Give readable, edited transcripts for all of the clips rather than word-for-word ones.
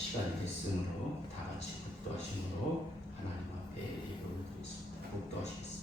시간이 됐으므로 다 같이 복도하심으로 하나님 앞에 예배 올리겠습니다. 복도하시겠습니다.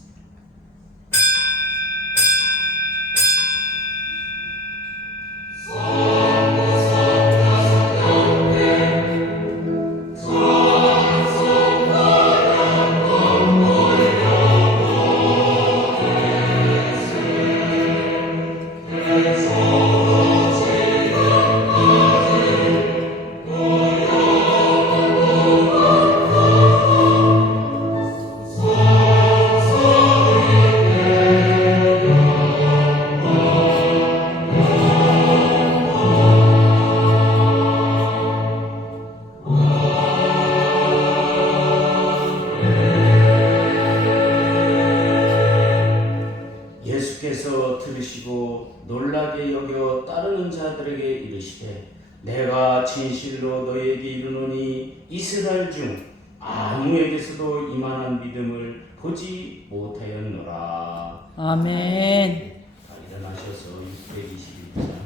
예수께서 들으시고 놀라게 여겨 따르는 자들에게 이르시되 내가 진실로 너에게 이르노니 이스라엘 중 아무에게서도 이만한 믿음을 보지 못하였노라. 아멘. 일어나셔서 621장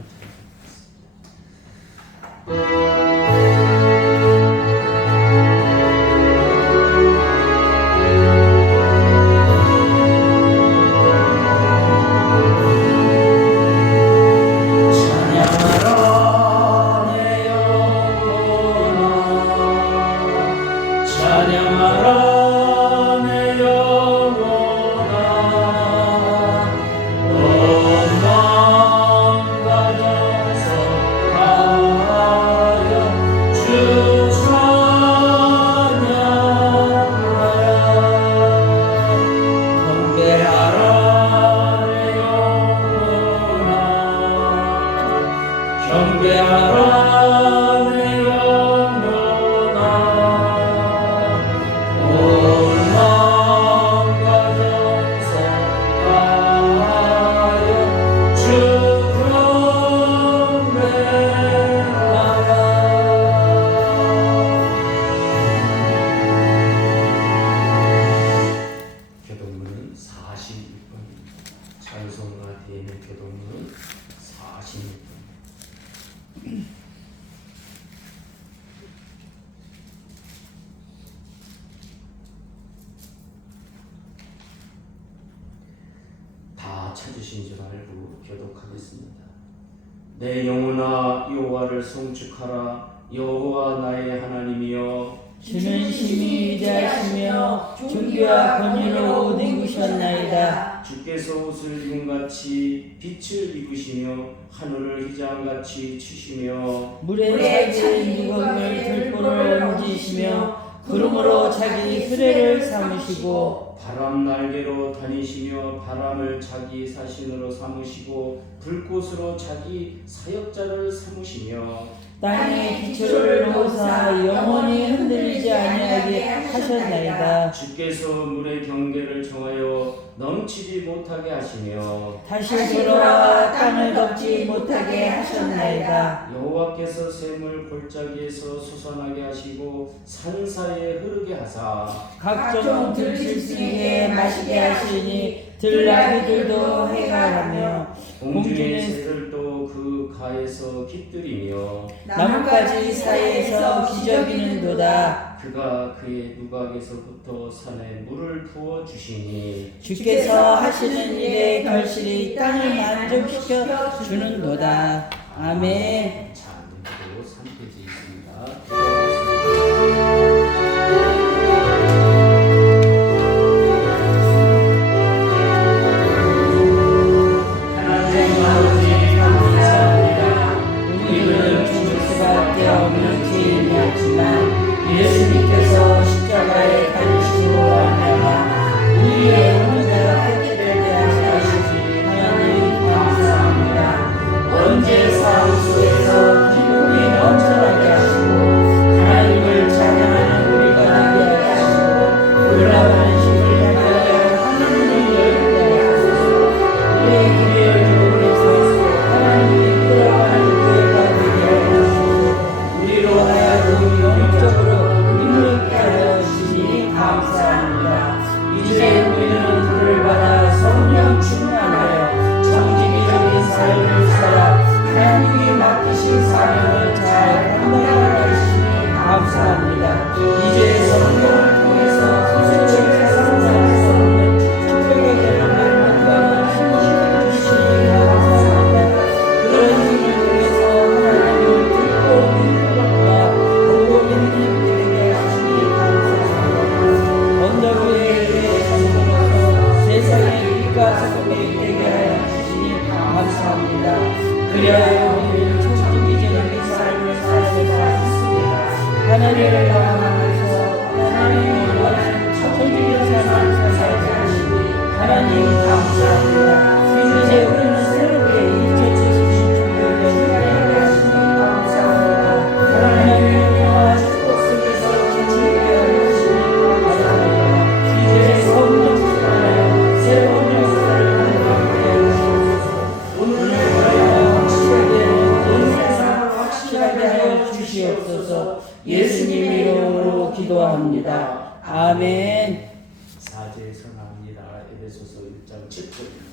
교동문은 46번입니다. 찬송가 뒤에는 교동문은 46번입니다. 다 찾으신 줄 알고 교독하겠습니다. 내 영혼아 여호와를 송축하라. 여호와 나의 하나님이여 주는 심히 위대하시며 존귀와 권위로 옷 입으셨나이다. 주께서 옷을 입은같이 빛을 입으시며 하늘을 휘장같이 치시며 물에 차진 유광을 들보를 옮기시며 구름으로 자기 수레를 삼으시고 바람 날개로 다니시며 바람을 자기 사신으로 삼으시고 불꽃으로 자기 사역자를 삼으시며 땅에 기초를 놓으사 영원히 흔들리지 아니하게 하셨나이다. 주께서 물의 경계를 정하여 넘치지 못하게 하시며 다시 돌아와 땅을 덮지 못하게 하셨나이다. 여호와께서 샘을 골짜기에서 솟아나게 하시고 산사이에 흐르게 하사 각종 들짐승에게 마시게 하시니 들나귀들도 해가라며 공중의 새들도 그 가에서 깃들이며 나뭇가지 사이에서 기저귀는도다. 그가 그의 누각에서부터 산에 물을 부어 주시니 주께서 하시는 일에 결실이 땅을 만족시켜 주는도다. 아멘. 자, 또 3페이지 있습니다. 하나님 아버지 감사합니다. 우리는 죽을 수밖에 없는 죄인이었지만 예수님께서 십자가에 달리심으로 말미암아 우리의 혼자가 폐지를 대하시니 하나님 감사합니다. 언제 삶 속에서 기쁨이 넘쳐나게 하시고 하나님을 찬양하는 우리가 되게 하시고 올라가는 힘을 향하여 하늘을 열게 하소서. 우리의 길을 주님께서 하나님이 끌어가는 교회가 되게 하소서. 우리로 하여금 영적으로 능력 하나님을 바라면서 하나님을 원하는 천지의 삶을 살게 하시니 하나님 감사합니다. 이제 우리는 새롭게 잊혀주신 주님을 하나님께 하시니 감사합니다. 하나님의 영화 축복 속에서 기쁘게 하시니 감사합니다. 이제 성령 충만하여 새로운 역사를 하나님께 하시옵소서. 오늘을 위하여 확실하게 온 세상을 확실하게 하여 주시옵소서. 예수님의 이름으로 기도합니다. 아멘. 사죄 선합니다. 에베소서 1장 7절입니다.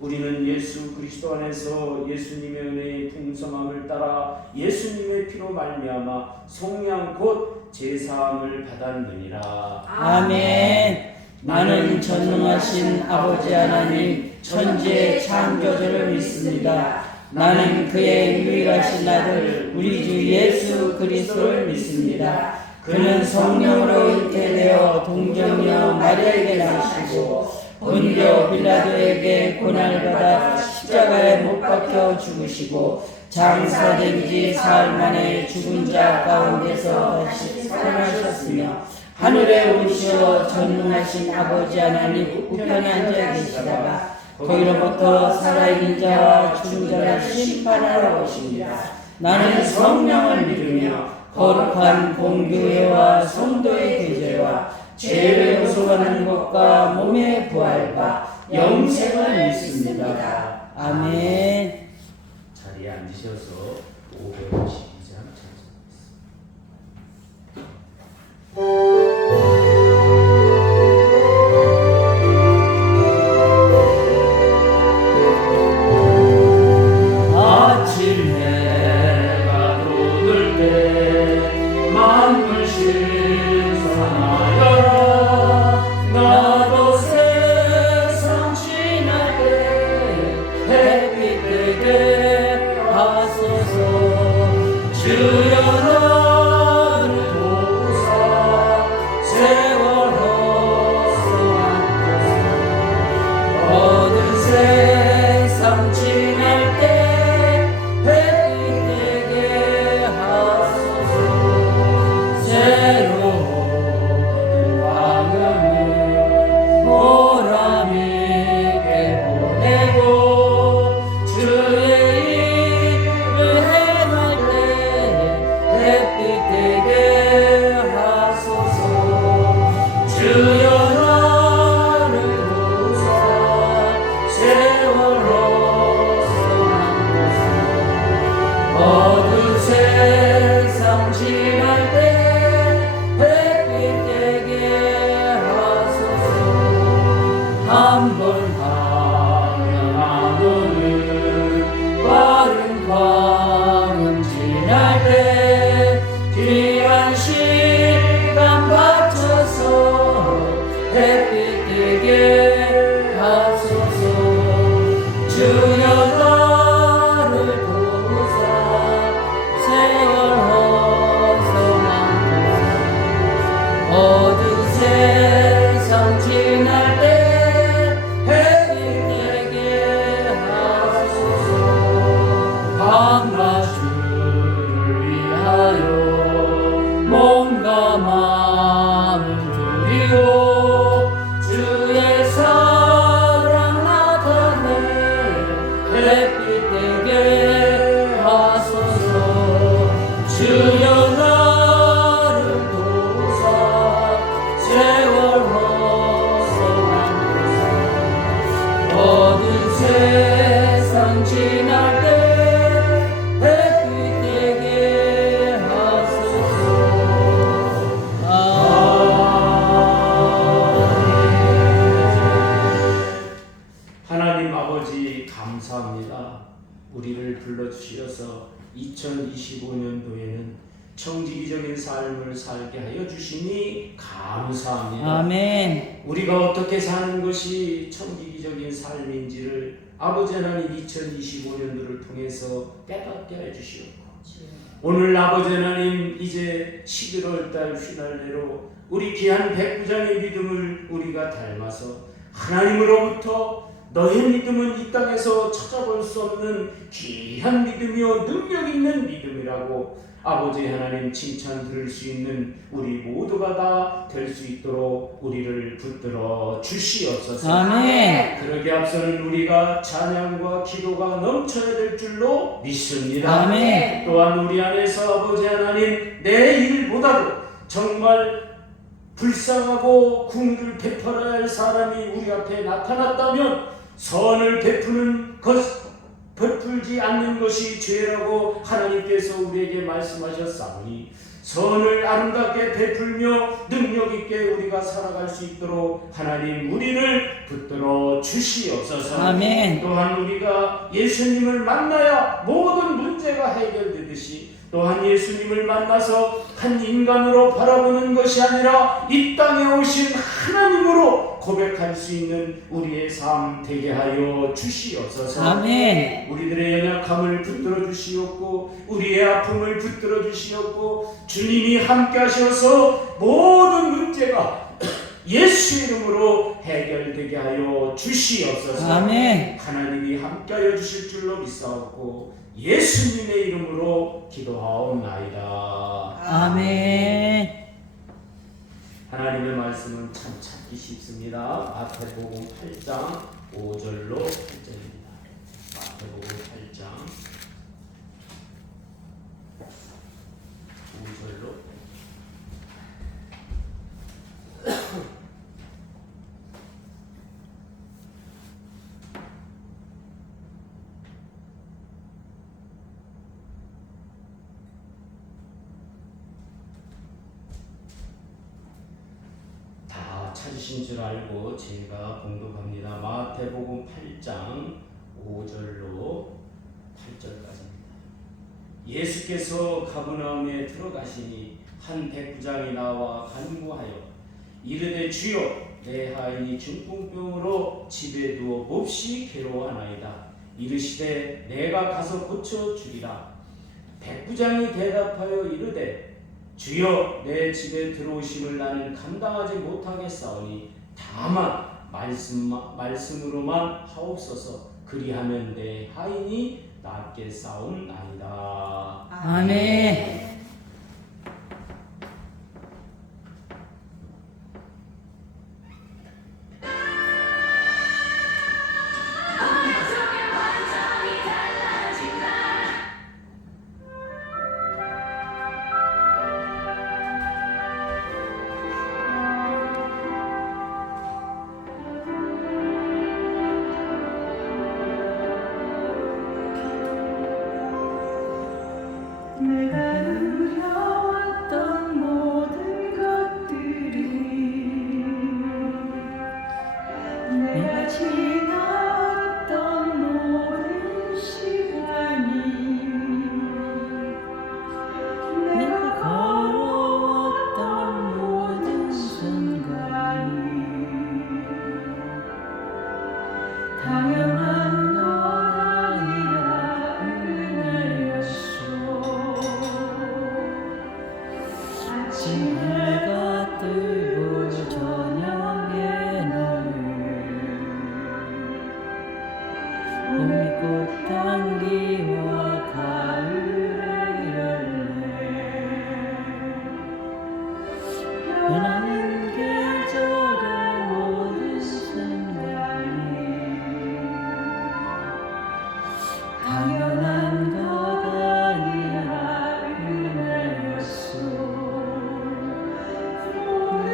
우리는 예수 그리스도 안에서 예수님의 은혜의 풍성함을 따라 예수님의 피로 말미암아 속량 곧 제사함을 받았느니라. 아멘. 나는 전능하신 아버지 하나님 천지의 창조주를 믿습니다. 나는 그의 유일하신 아들 우리 주 예수 그리스도를 믿습니다. 그는 성령으로 잉태되어 동정녀 마리아에게 나시고 본디오 빌라도에게 고난을 받아 십자가에 못 박혀 죽으시고 장사된 지 사흘 만에 죽은 자 가운데서 다시 살아나셨으며 하늘에 오르시어 전능하신 아버지 하나님 우편에 앉아 계시다가 거기로부터 살아있는 자와 죽은 자를 심판하러 오십니다. 나는 성령을 믿으며 거룩한 공교회와 성도의 교제와 죄를 용서하는 것과 몸의 부활과 영생을 믿습니다. 아멘. 자리에 앉으셔서 512장 찬송하겠습니다. 아침 해가 돋을 때 만물 신성하여라. 나도 세상 지날 때 햇빛 되게 하소서. 주여 나를 도우사 세월 헛성하소서. 어느 세상 지날 때 햇빛 되게 하소서. 새로운 방향을 보람있게 보내고 주의 일을 행할 때 햇빛 되게 하소서. 주여 나를 도우사 세월 헛성하소서. 어두운 세상 지날 때 햇빛 되게 하소서. 한번 방향하고는 빠른 광음 지날 때 귀한 시간 바쳐서 햇빛 되게 하소서. 주여 나를 도우사 세월 헛성하소서. 어두운 세상 지날 때 햇빛 되게 하소서. 밤과 주를 위하여 몸과 마음 드리고 주의 사랑 나타내 햇빛 되게 하소서. 주여 나를 도우사 세월 헛성하소서. 어두운 세상 지날 때 햇빛 되게 하소서. 하나님 아버지 감사합니다. 우리를 불러주시어서 2025년도에는 청지기적인 삶을 살게 하여 주시니 감사합니다. 아멘. 우리가 어떻게 사는 것이 청지기적인 삶인지를 아버지 하나님 2025년도를 통해서 깨닫게 해주시옵고 오늘 아버지 하나님 이제 11월 달 휘날레로 우리 귀한 백부장의 믿음을 우리가 닮아서 하나님으로부터 너의 믿음은 이 땅에서 찾아볼 수 없는 귀한 믿음이요 능력 있는 믿음이라고 아버지 하나님 칭찬 들을 수 있는 우리 모두가 다 될 수 있도록 우리를 붙들어 주시옵소서. 아멘. 그러기 앞서는 우리가 찬양과 기도가 넘쳐야 될 줄로 믿습니다. 아멘. 또한 우리 안에서 아버지 하나님 내 일보다도 정말 불쌍하고 궁유를 베풀어야 할 사람이 우리 앞에 나타났다면 선을 베풀지 않는 것이 죄라고 하나님께서 우리에게 말씀하셨사오니 선을 아름답게 베풀며 능력있게 우리가 살아갈 수 있도록 하나님 우리를 붙들어 주시옵소서. 아멘. 또한 우리가 예수님을 만나야 모든 문제가 해결되듯이 또한 예수님을 만나서 한 인간으로 바라보는 것이 아니라 이 땅에 오신 하나님으로 고백할 수 있는 우리의 삶 되게 하여 주시옵소서. 아멘. 우리들의 연약함을 붙들어 주시옵고 우리의 아픔을 붙들어 주시옵고 주님이 함께 하셔서 모든 문제가 예수 이름으로 해결되게 하여 주시옵소서. 아멘. 하나님이 함께 하여 주실 줄로 믿사옵고 예수님의 이름으로 기도하옵나이다. 아멘. 하나님의 말씀은 참 찾기 쉽습니다. 마태복음 8장 5절로 8절입니다. 마태복음 8장 5절로 찾으신 줄 알고 제가 공독합니다. 마태복음 8장 5절로 8절까지입니다. 예수께서 가버나움에 들어가시니 한 백부장이 나와 간구하여 이르되 주여 내 하인이 중풍병으로 집에 누워 몹시 괴로워하나이다. 이르시되 내가 가서 고쳐 주리라. 백부장이 대답하여 이르되 주여 내 집에 들어오심을 나는 감당하지 못하겠사오니 다만 말씀으로만 하옵소서. 그리하면 내 하인이 낫게 싸움나이다. 아멘. 내가 누려왔던 모든 것들이 내가 지나왔던 모든 시간이 내가 걸어왔던 모든 순간이 당연한 것 아니라 은혜였소. 아침 해가 뜨고 저녁에는 봄이 꽃향기와 가을의 열매 변하는 계절의 모든 순간이 당연한 것 아니라 은혜였소. 모든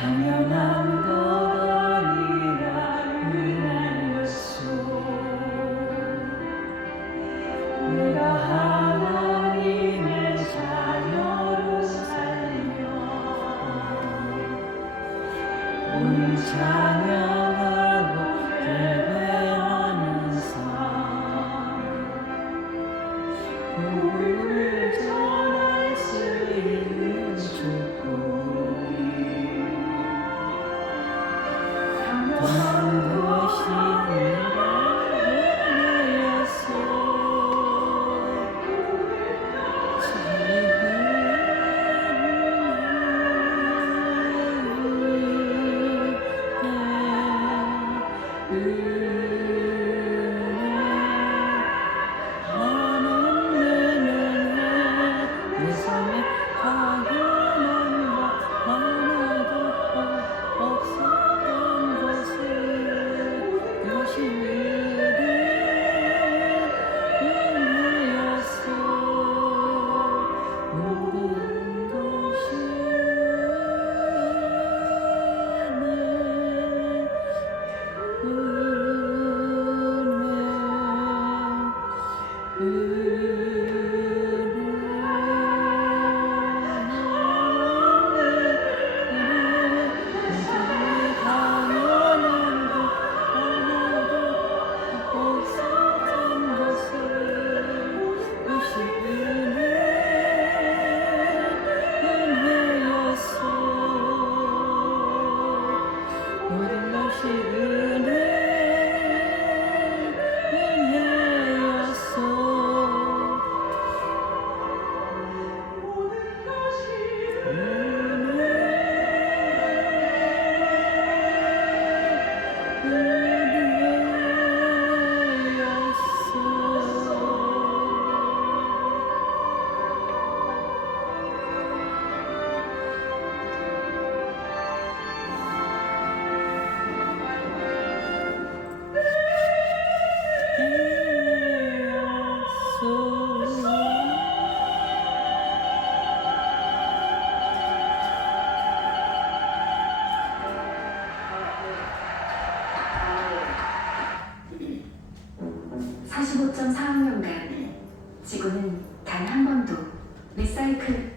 당연한 것 아니라 은혜였소. 내가 하나님의 자녀로 살며 오늘 찬양하고 예배하는 삶, 복음을 전할 수 있는 축복이 당한 것이 내가 은혜였소. 내 삶에 당연한 것 하나도 없었던 것을 그것이 은혜였어. 모든 것이 모든 것이 은혜였어. 지구는 단 한 번도 리사이클.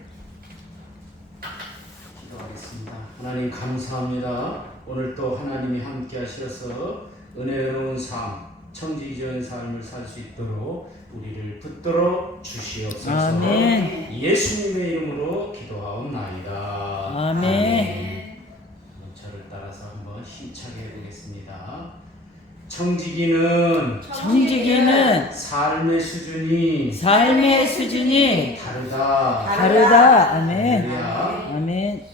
기도하겠습니다. 하나님 감사합니다. 오늘 또 하나님이 함께 하셔서 은혜로운 삶, 청지기적인 삶을 살 수 있도록 우리를 붙들어 주시옵소서. 아멘. 예수님의 이름으로 기도하옵나이다. 아멘. 저를 따라서 한번 힘차게 해보겠습니다. 청지기는 삶의 수준이 다르다. 아멘. 할렐루야. 아멘.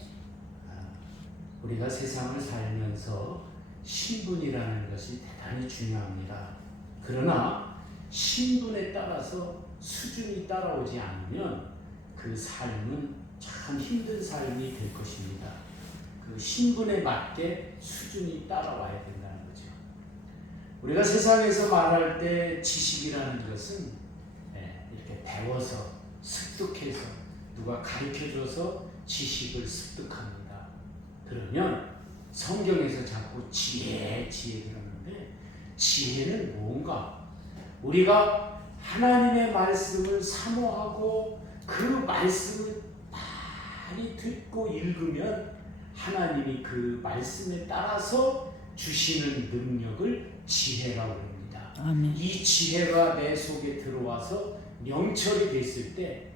우리가 세상을 살면서 신분이라는 것이 대단히 중요합니다. 그러나 신분에 따라서 수준이 따라오지 않으면 그 삶은 참 힘든 삶이 될 것입니다. 그 신분에 맞게 수준이 따라와야 된다는 거죠. 우리가 세상에서 말할 때 지식이라는 것은 이렇게 배워서 습득해서 누가 가르쳐줘서 지식을 습득합니다. 그러면 성경에서 자꾸 지혜 그러는데, 지혜는 뭔가? 우리가 하나님의 말씀을 사모하고 그 말씀을 많이 듣고 읽으면 하나님이 그 말씀에 따라서 주시는 능력을 지혜라고 합니다. 아멘. 이 지혜가 내 속에 들어와서 명철이 됐을 때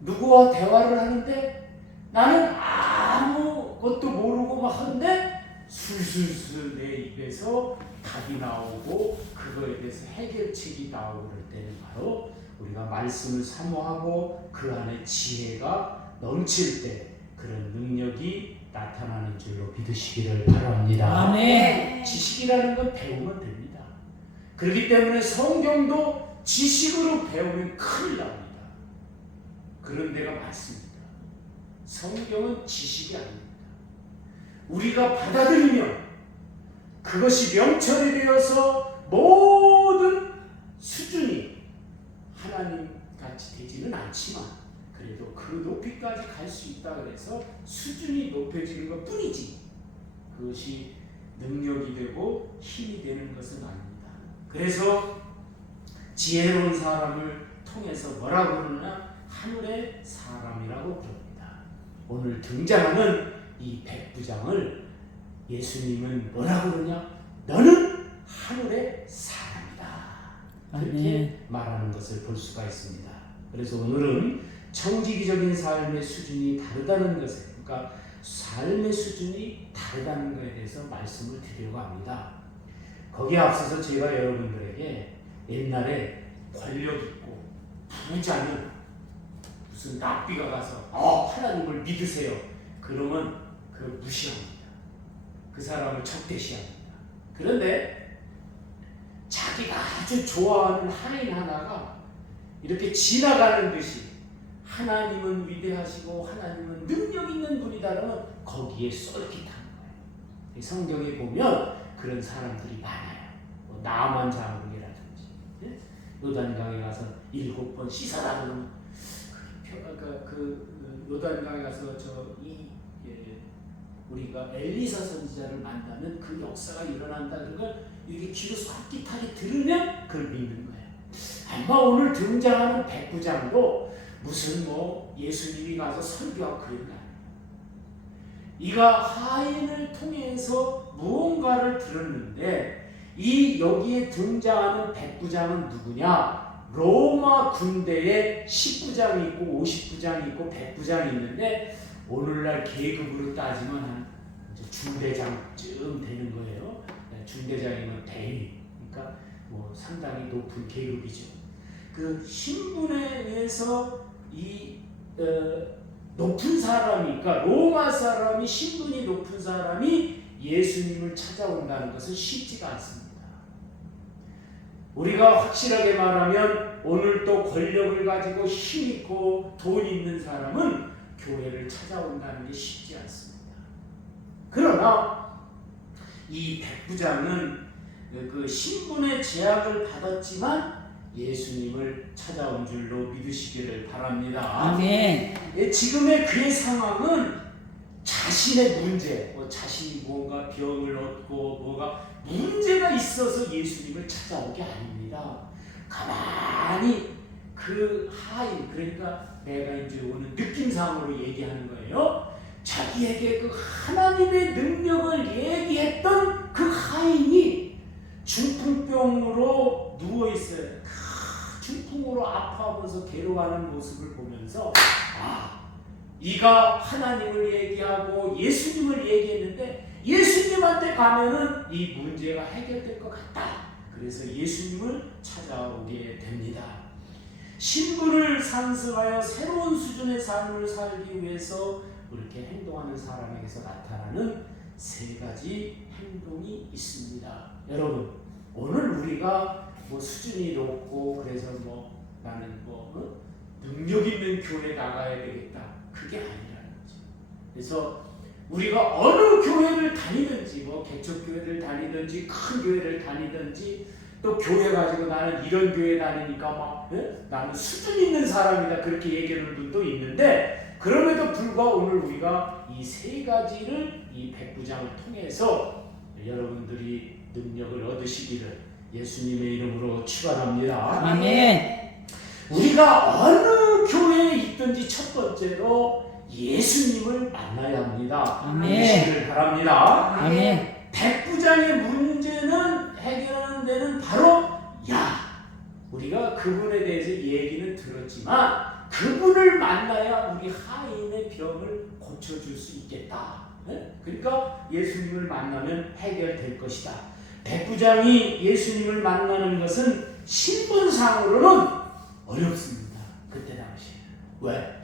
누구와 대화를 하는데 나는 아무것도 모르고 막 하는데 술술술 내 입에서 답이 나오고 그거에 대해서 해결책이 나오고 그럴 때는 바로 우리가 말씀을 사모하고 그 안에 지혜가 넘칠 때 그런 능력이 나타나는 줄로 믿으시기를 바랍니다. 아멘. 지식이라는 건 배우면 됩니다. 그렇기 때문에 성경도 지식으로 배우면 큰일 납니다. 그런 데가 많습니다. 성경은 지식이 아닙니다. 우리가 받아들이면 그것이 명철이 되어서 모든 수준이 하나님 같이 되지는 않지만 그래도 그 높이까지 갈 수 있다 그래서 수준이 높여지는 것 뿐이지 그것이 능력이 되고 힘이 되는 것은 아닙니다. 그래서 지혜로운 사람을 통해서 뭐라고 그러나 하늘의 사람이라고 부릅니다. 오늘 등장하는 이 백부장을 예수님은 뭐라고 그러냐? 너는 하늘의 사람이다. 그렇게 말하는 것을 볼 수가 있습니다. 그래서 오늘은 청지기적인 삶의 수준이 다르다는 것을, 그러니까 삶의 수준이 다르다는 것에 대해서 말씀을 드리려고 합니다. 거기에 앞서서 제가 여러분들에게 옛날에 권력 있고 부자는 무슨 랍비가 가서 하나님을 믿으세요. 그러면 그 무시합니다. 그 사람을 적대시합니다. 그런데 자기가 아주 좋아하는 하인 하나가 이렇게 지나가는 듯이 하나님은 위대하시고 하나님은 능력 있는 분이다 그러면 거기에 쏠깃하는 거예요. 성경에 보면 그런 사람들이 많아요. 뭐 나만 장군이라든지 요단강에 가서 7번 씻어라 그러면 그 요단강에 가서 우리가 엘리사 선지자를 만나면 그 역사가 일어난다는 걸 이렇게 귀로 솔깃하게 들으면 그걸 믿는 거예요. 아마 오늘 등장하는 백부장도 무슨 예수님이 가서 설교하고 그런 거 아니에요. 이가 하인을 통해서 무언가를 들었는데 여기에 등장하는 백부장은 누구냐? 로마 군대에 10부장이 있고 50부장이 있고 100부장이 있는데 오늘날 계급으로 따지면 한 중대장쯤 되는 거예요. 중대장이면 대위, 그러니까 상당히 높은 계급이죠. 그 신분에 의해서 높은 사람이, 그러니까 로마 사람이 신분이 높은 사람이 예수님을 찾아온다는 것은 쉽지가 않습니다. 우리가 확실하게 말하면 오늘 또 권력을 가지고 힘 있고 돈 있는 사람은 교회를 찾아온다는 게 쉽지 않습니다. 그러나 이 백부장은 그 신분의 제약을 받았지만 예수님을 찾아온 줄로 믿으시기를 바랍니다. 아멘. 지금의 그의 상황은 자신의 문제, 자신이 뭔가 병을 얻고 뭐가 문제가 있어서 예수님을 찾아온 게 아닙니다. 가만히 그 하인, 그러니까 내가 이제 오늘 느낌상으로 얘기하는 거예요. 자기에게 그 하나님의 능력을 얘기했던 그 하인이 중풍병으로 누워있어요. 중풍으로 아파하면서 괴로워하는 모습을 보면서 이가 하나님을 얘기하고 예수님을 얘기했는데 예수님한테 가면은 이 문제가 해결될 것 같다. 그래서 예수님을 찾아오게 됩니다. 신분을 상승하여 새로운 수준의 삶을 살기 위해서 그렇게 행동하는 사람에게서 나타나는 3가지 행동이 있습니다. 여러분, 오늘 우리가 수준이 높고 그래서 나는 능력 있는 교회 나가야 되겠다. 그게 아니라는 거죠. 그래서 우리가 어느 교회를 다니든지 개척교회를 다니든지 큰 교회를 다니든지 또 교회 가지고 나는 이런 교회 다니니까 나는 수준 있는 사람이다 그렇게 얘기하는 분도 있는데 그럼에도 불구하고 오늘 우리가 이 3가지를 이 백부장을 통해서 여러분들이 능력을 얻으시기를 예수님의 이름으로 축원합니다. 아멘. 우리가 어느 교회에 있든지 첫 번째로 예수님을 만나야 합니다. 아멘. 바랍니다. 아멘. 백부장의 문제는 해결하는 데는 바로 우리가 그분에 대해서 얘기는 들었지만 그분을 만나야 우리 하인의 병을 고쳐줄 수 있겠다. 그러니까 예수님을 만나면 해결될 것이다. 백부장이 예수님을 만나는 것은 신분상으로는 어렵습니다. 그때 당시에. 왜?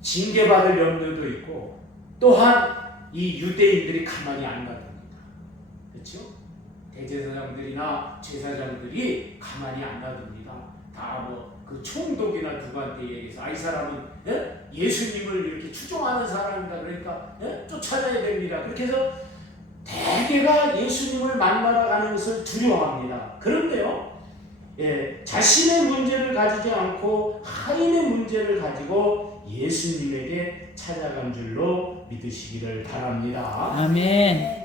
징계받을 염려도 있고 또한 이 유대인들이 가만히 안 놔둡니다. 그렇죠? 대제사장들이나 제사장들이 가만히 안 놔둡니다. 다 그 총독이나 누구한테 얘기해서 이 사람은 예수님을 이렇게 추종하는 사람이다. 그러니까 쫓아내야 됩니다. 그렇게 해서 대개가 예수님을 만나러 가는 것을 두려워합니다. 그런데요, 자신의 문제를 가지지 않고 하인의 문제를 가지고 예수님에게 찾아간 줄로 믿으시기를 바랍니다. 아멘.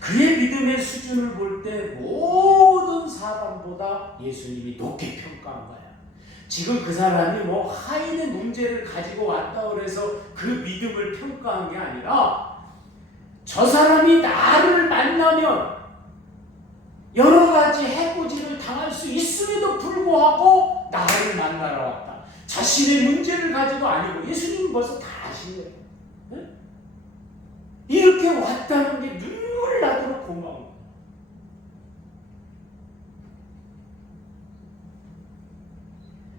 그의 믿음의 수준을 볼 때 모든 사람보다 예수님이 높게 평가한 거야. 지금 그 사람이 뭐 하인의 문제를 가지고 왔다 그래서 그 믿음을 평가한 게 아니라 저 사람이 나를 만나면 여러 가지 해코지를 당할 수 있음에도 불구하고 나를 만나러 왔다. 자신의 문제를 가지고 아니고 예수님은 벌써 다 아신 거예요. 네? 이렇게 왔다는 게 눈물 나도록 고마운 거예요.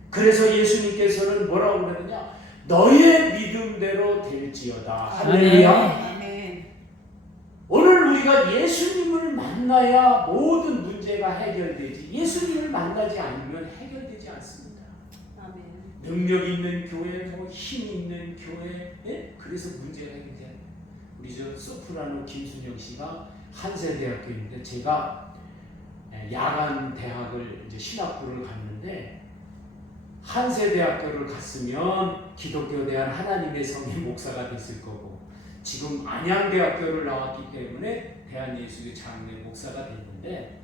그래서 예수님께서는 뭐라고 그러느냐? 너의 믿음대로 될지어다. 할렐루야. 아멘. 오늘 우리가 예수님을 만나야 모든 문제가 해결되지, 예수님을 만나지 않으면 해결되지 않습니다. 아멘. 능력 있는 교회, 뭐 힘 있는 교회, 그래서 문제가 해결돼요. 우리 저 소프라노 김순영 씨가 한세대학교인데 제가 야간 대학을 이제 신학부를 갔는데 한세대학교를 갔으면 기독교 대한 하나님의 성의 목사가 됐을 거고 지금 안양대학교를 나왔기 때문에 대한예수교 장례 목사가 됐는데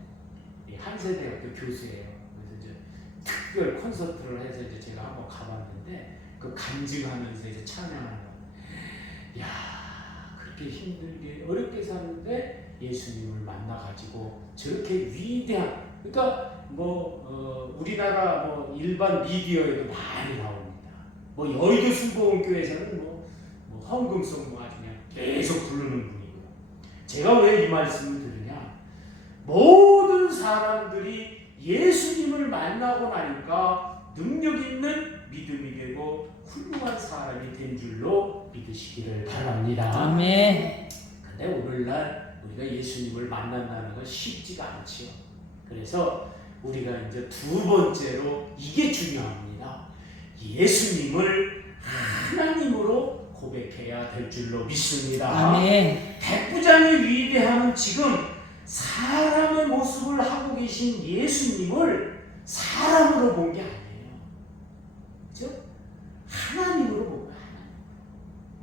한세대학교 교수예요. 그래서 이제 특별 콘서트를 해서 이제 제가 한번 가봤는데 그 간증하면서 이제 찬양하는 거. 야, 그렇게 힘들게 어렵게 사는데 예수님을 만나가지고 저렇게 위대한, 그러니까 우리나라 뭐 일반 미디어에도 많이 나옵니다. 뭐 여의도 순복음교회에서는 뭐 헌금송 뭐 아주 그냥 계속 부르는 분이고요. 제가 왜 이 말씀을 드리냐? 모든 사람들이 예수님을 만나고 나니까 능력 있는 믿음이 되고 훌륭한 사람이 된 줄로 믿으시기를 바랍니다. 아멘. 근데 오늘날 우리가 예수님을 만난다는 건 쉽지가 않지요. 그래서 우리가 이제 두 번째로 이게 중요합니다. 예수님을 하나님으로 고백해야 될 줄로 믿습니다. 아멘. 백부장의 위대함은 지금 사람의 모습을 하고 계신 예수님을 사람으로 본 게 아니에요. 그렇죠? 하나님으로 본 거예요.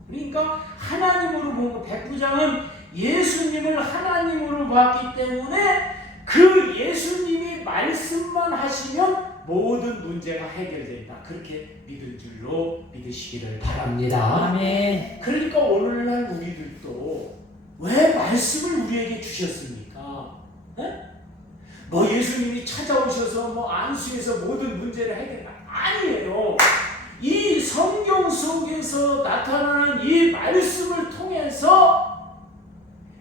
그러니까 하나님으로 본 거. 백부장은 예수님을 하나님으로 봤기 때문에 그 예수님이 말씀만 하시면 모든 문제가 해결된다. 그렇게 믿을 줄로 믿으시기를 바랍니다. 아멘. 그러니까 오늘날 우리들도 왜 말씀을 우리에게 주셨습니까? 뭐 예수님이 찾아오셔서 뭐 안수해서 모든 문제를 해결한다. 아니에요. 이 성경 속에서 나타나는 이 말씀을 통해서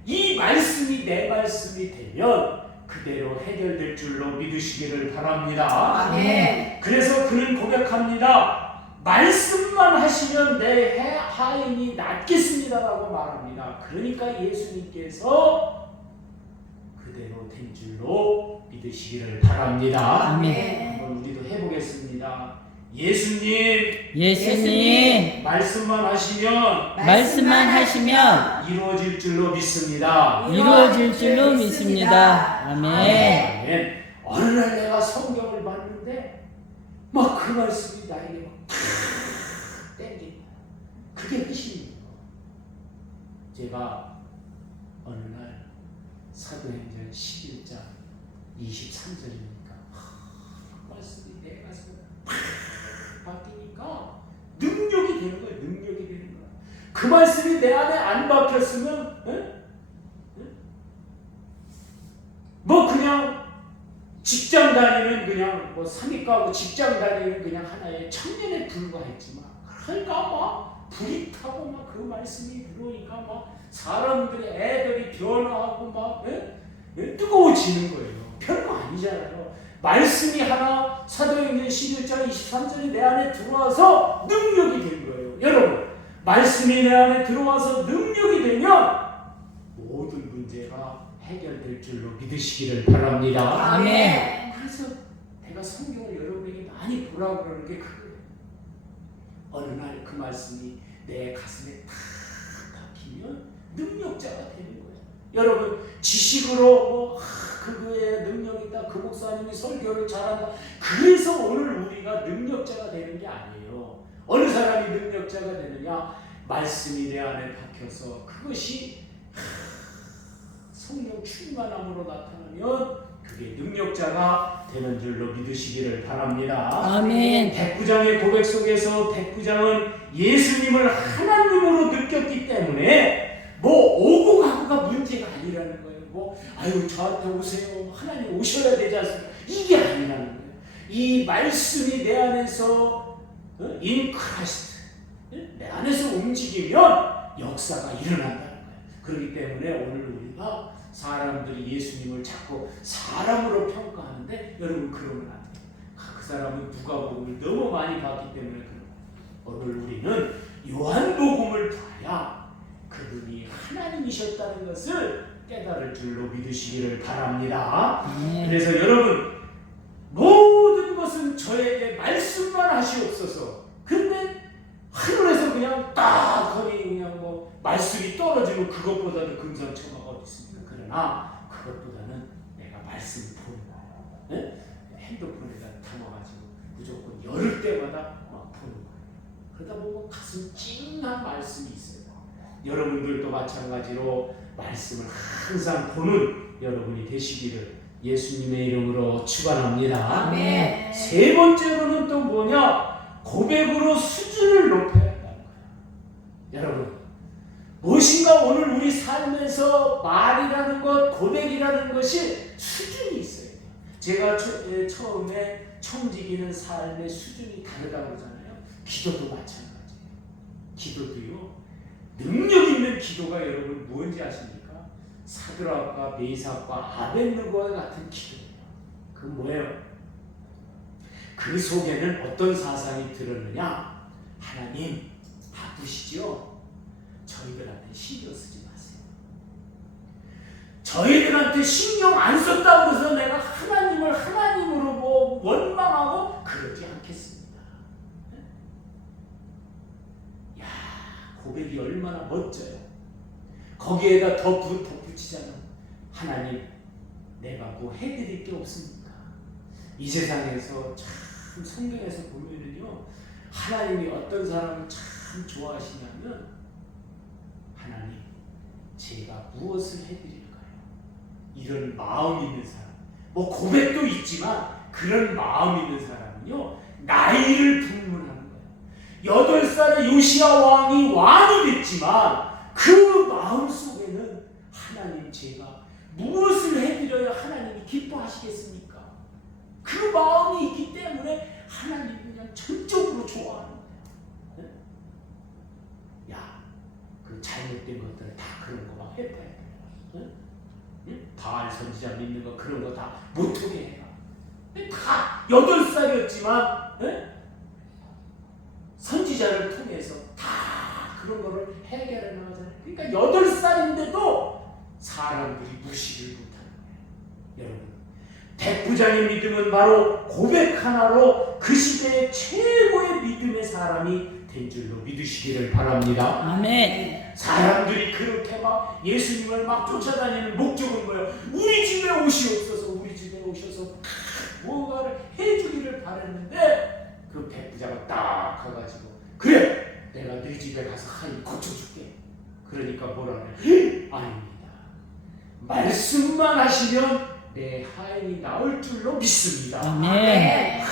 이 말씀이 내 말씀이 되면 그대로 해결될 줄로 믿으시기를 바랍니다. 아멘. 그래서 그는 고백합니다. 말씀만 하시면 내 하인이 낫겠습니다라고 말합니다. 그러니까 예수님께서 그대로 된 줄로 믿으시기를 바랍니다. 아멘. 한번 우리도 해보겠습니다. 예수님 말씀만 하시면 이루어질 줄로 믿습니다. 이루어질 줄로 믿습니다. 아멘. 어느 날 내가 성경을 봤는데 막 그 말씀이 나에게 막 땡긴다. 그게 핵심이에요. 제가 어느 날 사도행전 11장 23절이니까 그 말씀이 내 가슴에 바뀌니까 능력이 되는 거예요. 능력이 되는 거예요. 그 말씀이 내 안에 안 박혔으면 뭐 그냥 직장 다니는 그냥 뭐 사니까고 직장 다니는 그냥 하나의 청년에 불과했지만 그러니까 막 불이 타고 막 그 말씀이 들어오니까 막 사람들의 애들이 변화하고 막 뜨거워지는 거예요. 별거 아니잖아요. 말씀이 하나 사도행전 11장 23절이 내 안에 들어와서 능력이 된 거예요. 여러분, 말씀이 내 안에 들어와서 능력이 되면 모든 문제가 해결될 줄로 믿으시기를 바랍니다. 아멘. 그래서 내가 성경을 여러분에게 많이 보라고 그러는 게 그거예요. 어느 날 그 말씀이 내 가슴에 탁 박히면 능력자가 되는 거예요. 여러분, 지식으로 그거에 능력이 있다. 그 목사님이 설교를 잘한다. 그래서 오늘 우리가 능력자가 되는 게 아니에요. 어느 사람이 능력자가 되느냐? 말씀이 내 안에 박혀서 그것이 성령 충만함으로 나타나면 그게 능력자가 되는 줄로 믿으시기를 바랍니다. 아멘. 백부장의 고백 속에서 백부장은 예수님을 하나님으로 느꼈기 때문에 뭐 오고 가고가 문제가 아니라는 거예요. 뭐 아유 저한테 오세요. 하나님 오셔야 되지 않습니까? 이게 아니라는 거예요. 이 말씀이 내 안에서 in Christ 내 안에서 움직이면 역사가 일어난다는 거예요. 그렇기 때문에 오늘 우리가 사람들이 예수님을 자꾸 사람으로 평가하는데 여러분 그러면 안 돼요. 그 사람은 누가복음을 너무 많이 봤기 때문에 그런 거예요. 오늘 우리는 요한복음을 봐야 그분이 하나님이셨다는 것을 깨달을 줄로 믿으시기를 바랍니다. 그래서 여러분 모든 것은 저에게 말씀만 하시옵소서. 근데 하늘에서 그냥 딱 거기 그냥 뭐 말씀이 떨어지면 그것보다도 금상첨화가 어디 있습니까? 그러나 그것보다는 내가 말씀 보는 거예요. 네? 핸드폰에다 담아가지고 무조건 열을 때마다 막 보는 거예요. 그러다 보면 가슴 찡한 말씀이 있어요. 여러분들도 마찬가지로 말씀을 항상 보는 여러분이 되시기를 예수님의 이름으로 축원합니다. 아멘. 세 번째로는 또 뭐냐? 고백으로 수준을 높여야 한다는 거예요. 여러분 무엇인가 오늘 우리 삶에서 말이라는 것, 고백이라는 것이 수준이 있어야 돼요. 제가 처음에 청지기는 삶의 수준이 다르다고 그러잖아요. 기도도 마찬가지예요. 기도도요. 능력 있는 기도가 여러분 뭔지 아십니까? 사드락과 메삭과 아벳느고와 같은 기도예요. 그건 뭐예요? 그 속에는 어떤 사상이 들었느냐? 하나님 바쁘시죠? 저희들한테 신경 쓰지 마세요. 저희들한테 신경 안 썼다고 해서 내가 하나님을 하나님으로 뭐 원망하고 그러지 않겠습니다. 야, 고백이 얼마나 멋져요. 거기에다 더 덧붙이잖아. 하나님, 내가 뭐 해드릴 게 없습니까? 이 세상에서 참 성경에서 보면은요, 하나님이 어떤 사람을 참 좋아하시냐면, 하나님, 제가 무엇을 해드릴까요? 이런 마음 있는 사람, 뭐 고백도 있지만 그런 마음 있는 사람은요, 나이를 불문하는 거예요. 8살의 요시야 왕이 왕이 됐지만 그 마음 속에는 하나님, 제가 무엇을 해드려야 하나님이 기뻐하시겠습니까? 그 마음이 있기 때문에 하나님 그냥 전적으로 좋아하는 거예요. 네? 야, 그 잘못된 것들 다 그런 거 막 해봐야 돼. 응? 응? 바알 선지자 믿는 거 그런 거 다 못하게 해라. 다 8살이었지만 응? 선지자를 통해서 다 그런 거를 해결해 나가잖아요. 그러니까 8살인데도 사람들이 무시를 못하는 거예요. 여러분, 백부장의 믿음은 바로 고백 하나로 그 시대의 최고의 믿음의 사람이 된 줄로 믿으시기를 바랍니다. 아멘. 사람들이 그렇게 막 예수님을 막 쫓아다니는 목적은 뭐예요? 우리 집에 오시옵소서, 우리 집에 오셔서 뭔가를 해주기를 바랬는데 그 백부장은 딱 가가지고 그래, 내가 네 집에 가서 하인 고쳐줄게. 그러니까 뭐라 그래? 아닙니다. 말씀만 하시면 내 하인이 나올 줄로 믿습니다. 아멘.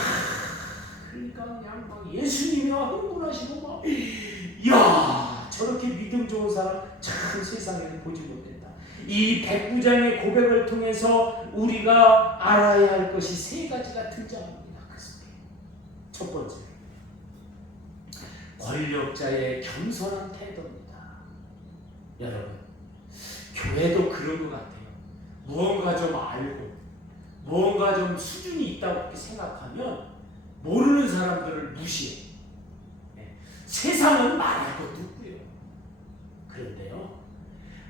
그러니까 그냥 막 예수님이와 흥분하시고 막, 이야, 저렇게 믿음 좋은 사람 참 세상에는 보지 못했다. 이 백부장의 고백을 통해서 우리가 알아야 할 것이 3가지가 등장합니다. 그 속에 첫 번째, 권력자의 겸손한 태도입니다. 여러분, 교회도 그런 것 같아요. 무언가 좀 알고 무언가 좀 수준이 있다고 이렇게 생각하면 모르는 사람들을 무시해. 네. 세상은 말할 것도 없고요. 그런데요,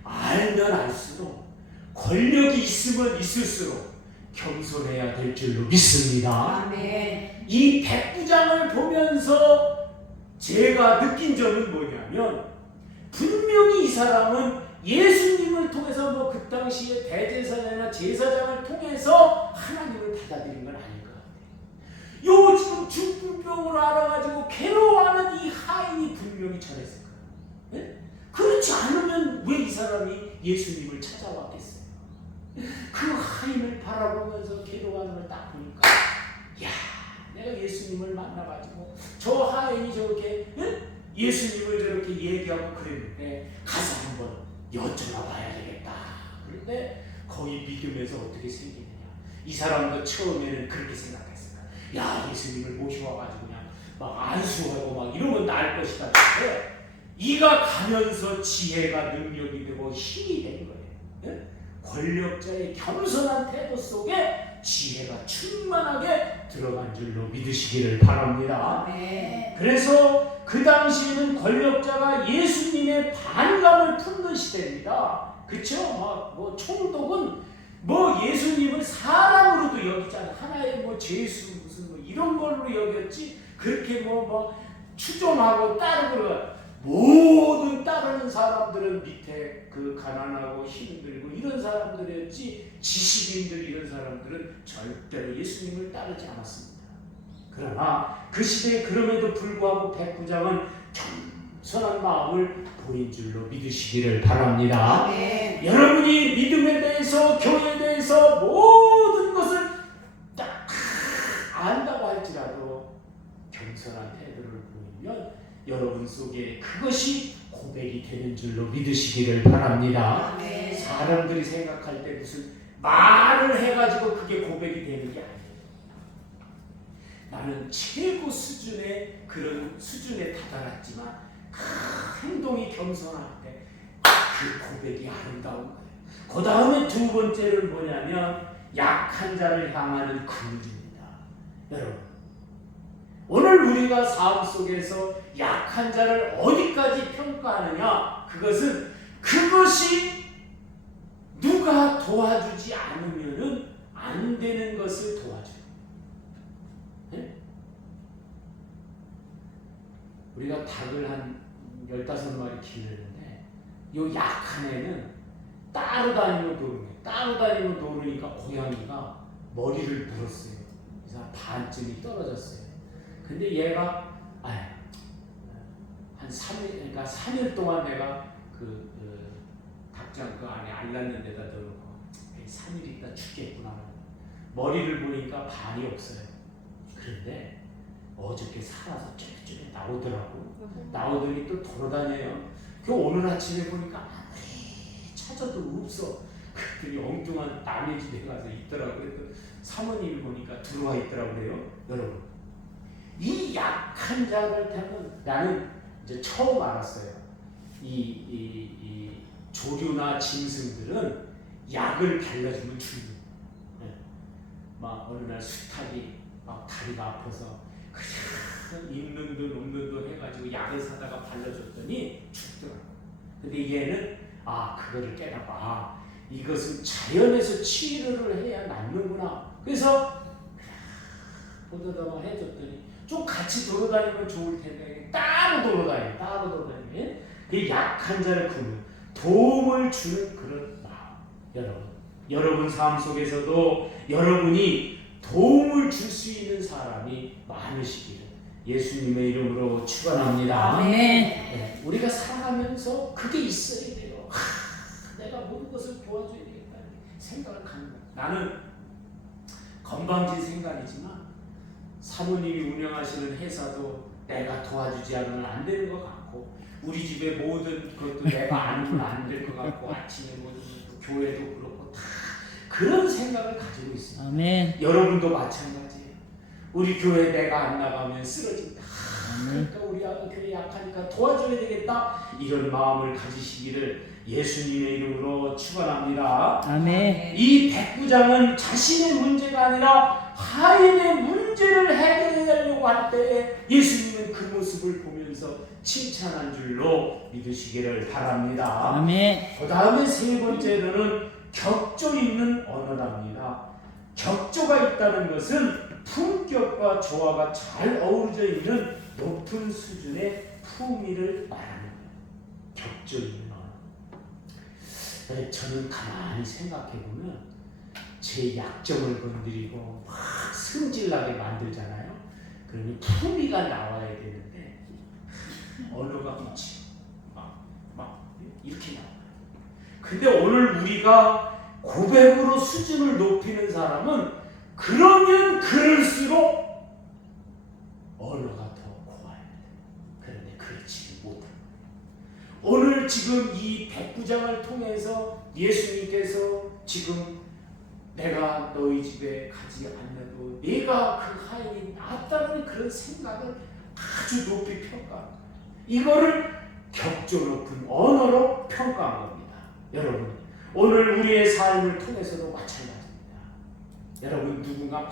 알면 알수록 권력이 있으면 있을수록 겸손해야 될 줄로 믿습니다. 아멘. 이 백부장을 보면서 제가 느낀 점은 뭐냐면, 분명히 이 사람은 예수님을 통해서 뭐 그 당시에 대제사장이나 제사장을 통해서 하나님을 받아들인 건 아닐 것 같아요. 요 지금 중풍병으로 알아가지고 괴로워하는 이 하인이 분명히 전했을 거예요. 네? 그렇지 않으면 왜 이 사람이 예수님을 찾아왔겠어요? 그 하인을 바라보면서 괴로워하는 걸 딱 보니까 야, 내가 예수님을 만나가지고 저 하인이 저렇게 예수님을 저렇게 얘기하고 그랬는데 가서 한번 여쭤봐 봐야 되겠다. 그런데 거기 믿음에서 어떻게 생기느냐. 이 사람도 처음에는 그렇게 생각했어요. 야, 예수님을 모셔와가지고 그냥 막 안수하고 막 이러면 나을 것이다. 근데 이가 가면서 지혜가 능력이 되고 힘이 된 거예요. 예? 권력자의 겸손한 태도 속에 지혜가 충만하게 들어간 줄로 믿으시기를 바랍니다. 네. 그래서 그 당시에는 권력자가 예수님의 반감을 품는 시대입니다. 그쵸? 뭐 총독은 뭐 예수님을 사람으로도 여기지 않아. 하나의 뭐 죄수 무슨 뭐 이런 걸로 여겼지. 그렇게 뭐 추종하고 따르고 모든 따르는 사람들은 밑에 그 가난하고 힘들고 이런 사람들이었지, 지식인들 이런 사람들은 절대로 예수님을 따르지 않았습니다. 그러나 그 시대에 그럼에도 불구하고 백부장은 겸손한 마음을 보인 줄로 믿으시기를 바랍니다. 네. 여러분이 믿음에 대해서, 교회에 대해서 모든 것을 딱 안다고 할지라도 겸손한 태도를 보이면 여러분 속에 그것이 고백이 되는 줄로 믿으시기를 바랍니다. 네. 사람들이 생각할 때 무슨 말을 해가지고 그게 고백이 되는 게 아니에요. 나는 최고 수준의 그런 수준에 다다랐지만 그 행동이 겸손할 때 그 고백이 아름다운 거예요. 그 다음에 두 번째는 뭐냐면 약한 자를 향하는 긍휼입니다. 여러분, 오늘 우리가 삶 속에서 약한 자를 어디까지 평가하느냐? 그것이 누가 도와주지 않으면은 안 되는 것을 도와줘요. 네? 우리가 닭을 한 15마리 키우는데 요 약한 애는 따로 다니면 노르니까 고양이가 머리를 물었어요. 그래서 반쯤이 떨어졌어요. 근데 얘가 한 3일, 그러니까 3일 동안 내가 그 닭장 그 안에 알랐는 데다 넣어놓고 3일 있다 죽겠구나. 머리를 보니까 반이 없어요. 그런데 어저께 살아서 쫄쫄 나오더니 또 돌아다녀요. 그 오늘 아침에 보니까 아무리 찾아도 없어. 그랬더니 엉뚱한 남의 집에 가서 있더라고요. 그래서 사모님이 보니까 들어와 있더라고요. 여러분, 이 약한 자를 때는 나는 이제 처음 알았어요. 이 조류나 짐승들은 약을 발라주면 죽는. 막 어느 날 수탉이 막 다리가 아파서 그냥 있는 돈 없는 돈 해가지고 약을 사다가 발라줬더니 죽더라고. 근데 얘는 그거를 깨닫고 이것은 자연에서 치료를 해야 낫는구나. 그래서 보다가 해줬더니 좀 같이 돌아다니면 좋을 텐데 따로 돌아다니면 그 약한 자를 도움을 주는 그런 마음. 여러분 삶 속에서도 여러분이 도움을 줄 수 있는 사람이 많으시기를 예수님의 이름으로 축원합니다. 네. 우리가 살아가면서 그게 있어야 돼요. 내가 모든 것을 도와줘야 되겠다는 생각을 갖는 거예요. 나는 건방진 생각이지만 사모님이 운영하시는 회사도 내가 도와주지 않으면 안 되는 것 같고, 우리 집의 모든 것도 내가 아니면 안 될 것 같고, 아침에 모든 교회도 그렇고 다 그런 생각을 가지고 있습니다. 아멘. 여러분도 마찬가지예요. 우리 교회 내가 안 나가면 쓰러진다. 그러니까 우리 교회 약하니까 도와줘야 되겠다. 이런 마음을 가지시기를 예수님의 이름으로 축원합니다. 아멘. 이 백부장은 자신의 문제가 아니라 하인의 문제를 해결하려고 할 때에 예수님은 그 모습을 보면서 칭찬한 줄로 믿으시기를 바랍니다. 아멘. 그 다음에 세 번째로는 격조 있는 언어랍니다. 격조가 있다는 것은 품격과 조화가 잘 어우러져 있는 높은 수준의 품위를 말하는 거예요. 격조 있는 언어. 그래 저는 가만히 생각해 보면 제 약점을 건드리고 막 승질나게 만들잖아요. 그러면 품위가 나와야 되는데 언어가 그렇지 막 이렇게 나와요. 근데 오늘 우리가 고백으로 수준을 높이는 사람은 그러면 그럴수록 언어가 더 고와야 돼. 그런데 그렇지 못합니다. 오늘 지금 이 백부장을 통해서 예수님께서 지금 내가 너희 집에 가지 않아도 내가 그 하인이 낫다는 그런 생각을 아주 높이 평가합니다. 이거를 격조 높은 언어로 평가한 겁니다. 여러분 오늘 우리의 삶을 통해서도 마찬가지입니다. 여러분 누군가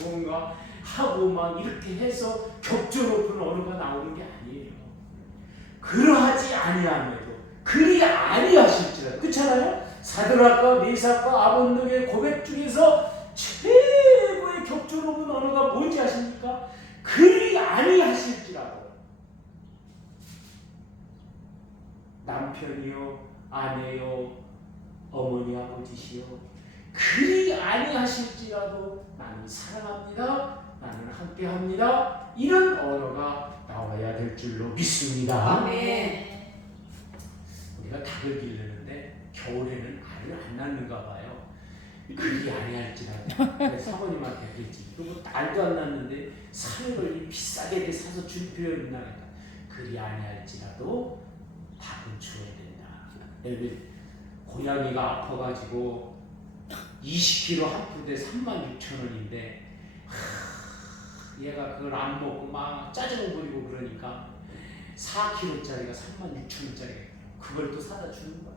뭔가 하고 막 이렇게 해서 격조 높은 언어가 나오는 게 아니에요. 그러하지 아니함에도 그리 아니하실지라도 그렇잖아요. 사드락과 메삭과 아벳느고의 고백 중에서 최고의 격조 높은 언어가 뭔지 아십니까? 그리 아니하실지라도 남편이요 아내요 어머니 아버지시요 그리 아니하실지라도 나는 사랑합니다. 나는 함께합니다. 이런 언어가 나와야 될 줄로 믿습니다. 아멘. 우리가 닭을 기르는데 겨울에는 알을 안 낳는가 봐요. 그리 아니할지라도 사모님한테 그랬지. 그리고 알도 안 낳는데 사료를 비싸게 사서 줄 필요는 있나 했다. 그리 아니할지라도 닭은 줘야 된다. 고양이가 아파가지고 20kg 한 푸대 36,000원인데 얘가 그걸 안 먹고 막 짜증 부리고 그러니까 4kg짜리가 36,000원짜리 그걸 또 사다 주는 거야.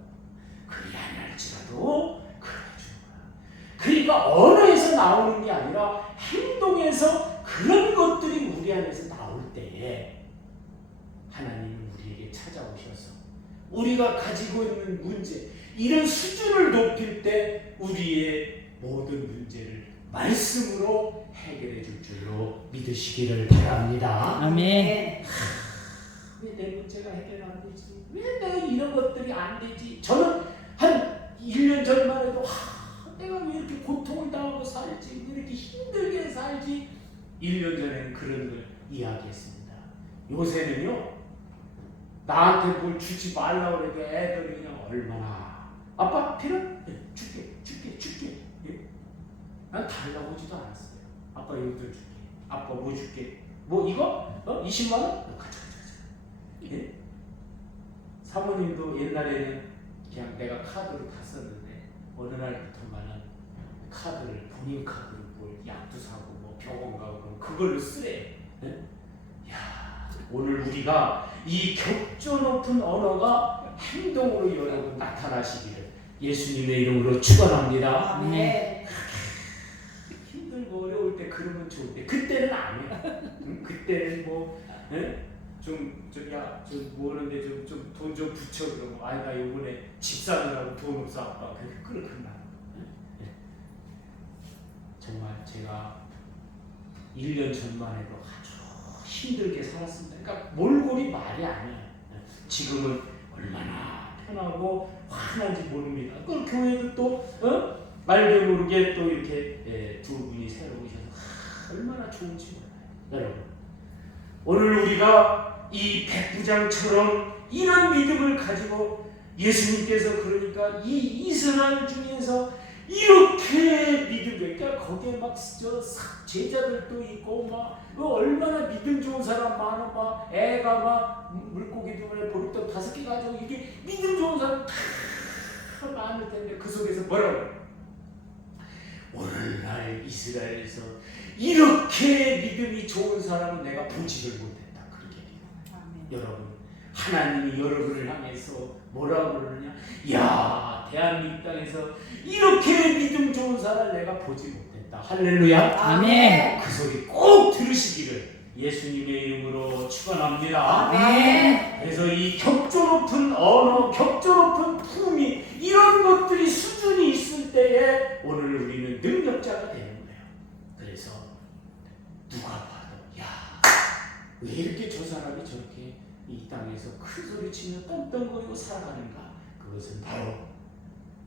그리 아니할지라도 그래 주는 거야. 그러니까 언어에서 나오는 게 아니라 행동에서 그런 것들이 우리 안에서 나올 때에 하나님은 우리에게 찾아오셔서 우리가 가지고 있는 문제 이런 수준을 높일 때 우리의 모든 문제를 말씀으로 해결해 줄 줄로 믿으시기를 바랍니다. 아멘. 왜 내 문제가 해결 안 되지? 왜 내가 이런 것들이 안 되지? 저는 한 1년 전만 해도 내가 왜 이렇게 고통을 당하고 살지? 왜 이렇게 힘들게 살지? 1년 전에는 그런 걸 이야기했습니다. 요새는요 나한테 뭘 주지 말라고 그러니까 애들이 그냥 얼마나 아빠 필요? 네, 줄게. 예? 난 달라고 하지도 않았어요. 아빠 이거 줄게. 아빠 뭐 줄게? 뭐 이거? 20만 원? 가자. 예? 사모님도 옛날에는 그냥 내가 카드로 다 썼는데 어느 날부터만은 카드를 본인 카드로 뭘 약도 사고 뭐 병원 가고 그걸로 쓰래. 예? 야, 오늘 우리가 이 격조 높은 언어가 행동으로 여러분 나타나시기를 예수님의 이름으로 축원합니다. 아멘. 힘들고 어려울 때 그러면 좋은데 그때는 아니야. 응? 그때는 뭐 좀 저기야 좀 뭐하는데 좀 돈 좀 붙여 그러면 아니 나 요번에 집 사느라고 돈 없어 아빠 그렇게 나. 정말 제가 1년 전만 해도 아주 힘들게 살았습니다. 그러니까 몰골이 말이 아니야. 지금은 얼마나 편하고 환한지 모릅니다. 그 교회도 또 말도 모르게 또 이렇게 두 분이 새로 오셔서 얼마나 좋은지 몰라요. 여러분 오늘 우리가 이 백부장처럼 이런 믿음을 가지고 예수님께서 그러니까 이 이스라엘 중에서 이렇게 믿음 그러니까 거기에 막 제자들도 있고 막 얼마나 믿음 좋은 사람 많아 막 애가 막 물고기도 보리떡 5개 가지고 이게 믿음 좋은 사람 다 많을 텐데 그 속에서 뭐라고 오늘날 이스라엘에서 이렇게 믿음이 좋은 사람은 내가 보지를 못했다 그렇게 여러분 하나님이 여러분을 향해서 뭐라고 그러느냐 야 대한민국 땅에서 이렇게 믿음 좋은 사람 내가 보지 못했다 할렐루야 아멘. 그 소리 꼭 들으시기를 예수님의 이름으로 축원합니다. 아멘. 그래서 이 격조 높은 언어 격조 높은 품위 이런 것들이 수준이 있을 때에 오늘 우리는 능력자가 되는 거예요. 그래서 누가 봐도 야 왜 이렇게 저 사람이 저렇게 이 땅에서 큰 소리 치며 떵떵거리고 살아가는가 그 그것은 바로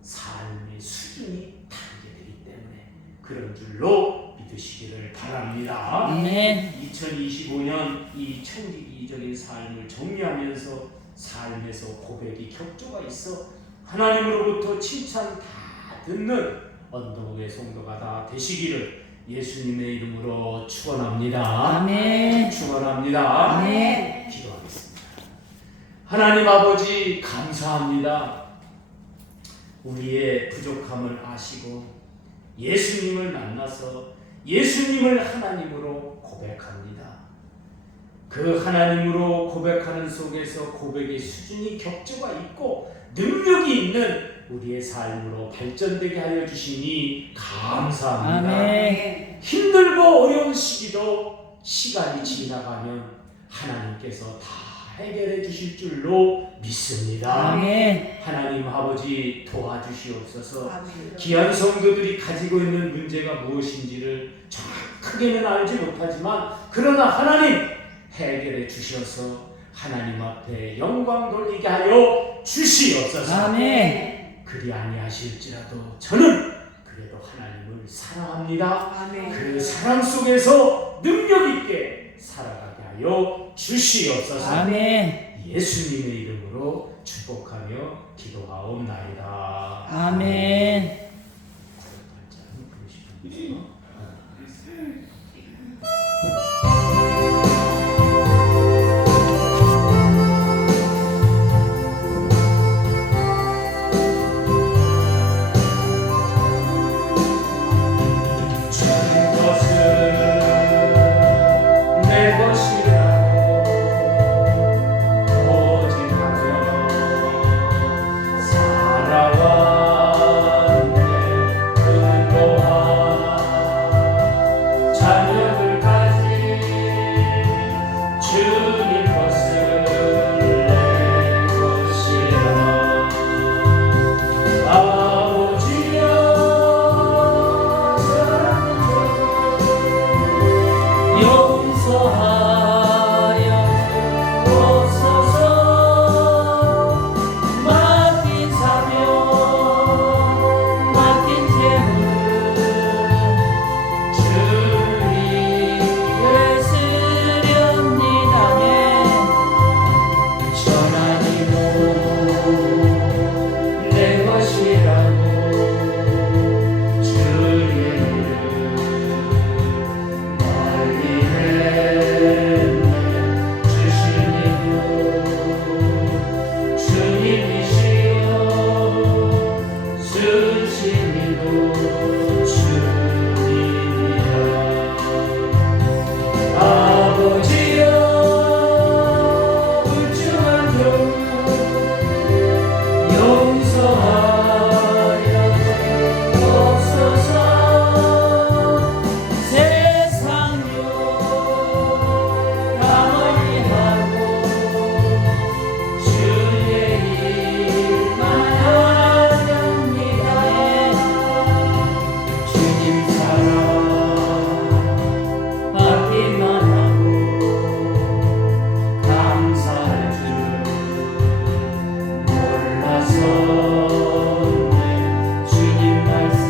삶의 수준이 다르게 되기 때문에 그런 줄로 믿으시기를 바랍니다. 아멘. 2025년 이 청지기적인 삶을 정리하면서 삶에서 고백이 격조가 있어 하나님으로부터 칭찬 다 듣는 언덕의 성도가 다 되시기를 예수님의 이름으로 축원합니다. 아멘. 축원합니다. 아멘. 기도하겠습니다. 하나님 아버지 감사합니다. 우리의 부족함을 아시고 예수님을 만나서 예수님을 하나님으로 고백합니다. 그 하나님으로 고백하는 속에서 고백의 수준이 격조가 있고 능력이 있는 우리의 삶으로 발전되게 하여 주시니 감사합니다. 아멘. 힘들고 어려운 시기도 시간이 지나가면 하나님께서 다 해결해 주실 줄로 믿습니다. 아멘. 하나님 아버지 도와주시옵소서. 아멘. 귀한 성도들이 가지고 있는 문제가 무엇인지를 정확하게는 알지 못하지만 그러나 하나님 해결해 주셔서 하나님 앞에 영광 돌리게 하여 주시옵소서. 아멘. 그리 아니하실지라도 저는 그래도 하나님을 사랑합니다. 아멘. 그 사랑 속에서 능력 있게 살아가게 하여 주시옵소서. 아멘. 예수님의 이름으로 축복하며 기도하옵나이다. 아멘. 내 것이라고 오직하며 살아왔네. 그동안 자녀들 가진 주님 것을 내 것이라. 아버지여 용서하여 주옵소서. 맡긴 사명 맡긴 재물 주님을 쓰렵니다네. 전하니도 내 것이라고 주의 이름 멀리 주님이시여 수신이도 주님이라. 아버지여 불중한 경우 용서하여 주옵소서. 세상요 가만히하고 주의 일만 하렵니다. 주님 사랑 받기만 하고 감사할 줄 몰랐었네. 주님 말씀